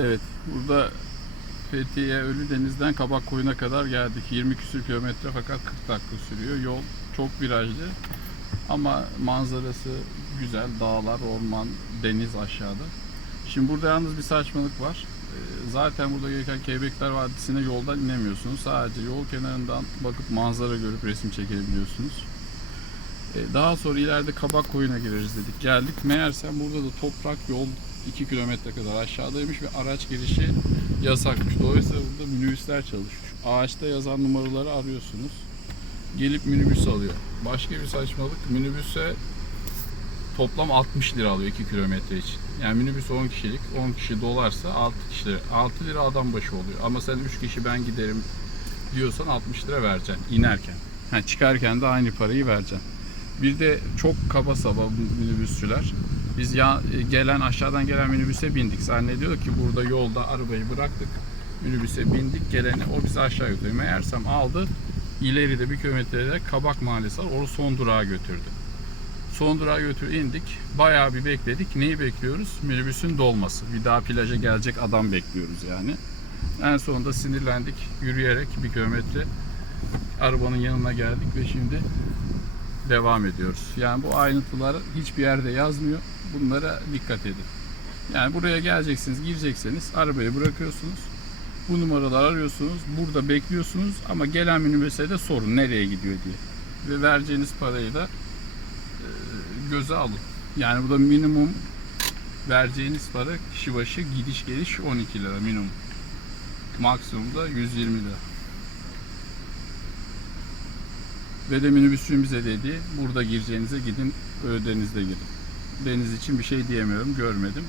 Evet, burada Fethiye Ölüdeniz'den Kabak Koyun'a kadar geldik. 20 küsür kilometre fakat 40 dakika sürüyor. Yol çok virajlı ama manzarası güzel. Dağlar, orman, deniz aşağıda. Şimdi burada yalnız bir saçmalık var. Ee, Zaten burada gelirken Keybekler Vadisi'ne yoldan inemiyorsunuz. Sadece yol kenarından bakıp manzara görüp resim çekebiliyorsunuz. Ee, Daha sonra ileride Kabak Koyun'a gireriz dedik. Geldik. Meğersem burada da toprak yol 2 kilometre kadar aşağıdaymış ve araç girişi yasakmış. Dolayısıyla burada minibüsler çalışmış. Ağaçta yazan numaraları arıyorsunuz. Gelip minibüs alıyor. Başka bir saçmalık minibüse toplam 60 lira alıyor 2 kilometre için. Yani minibüs 10 kişilik, 10 kişi dolarsa 6 kişi lira. 6 lira adam başı oluyor. Ama sen 3 kişi ben giderim diyorsan 60 lira vereceksin inerken. Ha, çıkarken de aynı parayı vereceksin. Bir de çok kaba saba minibüsçüler. Biz ya, gelen aşağıdan gelen minibüse bindik. Zannediyor ki burada yolda arabayı bıraktık. Minibüse bindik. Geleni o bizi aşağı götürüyor. Meğersem aldı. İleride bir kilometrede Kabak Mahallesi var. Onu son durağa götürdü. Son durağa götür indik. Bayağı bir bekledik. Neyi bekliyoruz? Minibüsün dolması. Bir daha plaja gelecek adam bekliyoruz yani. En sonunda sinirlendik. Yürüyerek bir kilometre arabanın yanına geldik ve şimdi devam ediyoruz. Yani bu ayrıntılar hiçbir yerde yazmıyor. Bunlara dikkat edin. Yani buraya geleceksiniz, girecekseniz arabayı bırakıyorsunuz. Bu numaraları arıyorsunuz. Burada bekliyorsunuz ama gelen minibüse de sorun nereye gidiyor diye. Ve vereceğiniz parayı da e, göze alın. Yani burada minimum vereceğiniz para kişi başı gidiş geliş 12 lira minimum. Maksimum da 120 lira. Ve de minibüsçünün bize dediği burada gireceğinize gidin Ölüdeniz'de girin. Deniz için bir şey diyemiyorum görmedim.